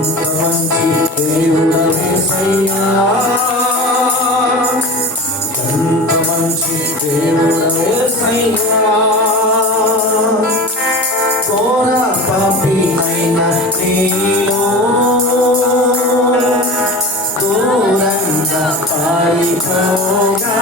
ఎంత మంచి దేవుడు యేసయ్యా ఎంత మంచి దేవుడు యేసయ్యా దూరంగా పారిపోగా.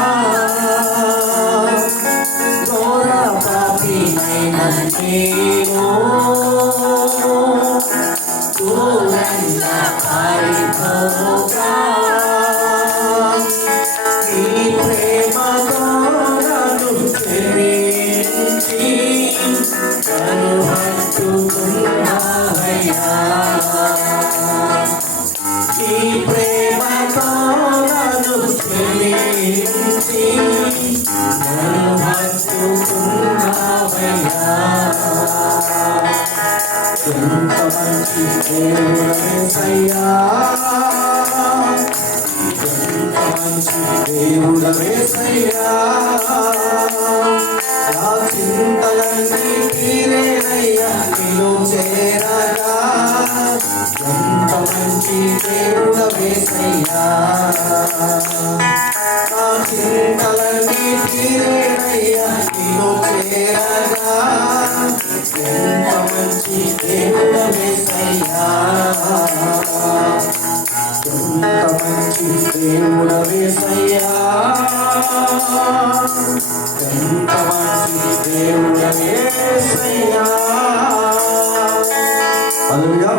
ఎంత మంచి దేవుడు ఎంత మంచి దేవుడు నా చింతలన్నీ తీరేనయ్యా చేరగా ఎంత మంచి నా చింతలన్నీ తీరేనయ్యా. మంచి దేవుడు యేసయ్యా ఎంత మంచి దేవుడు యేసయ్యా హల్లెలూయా.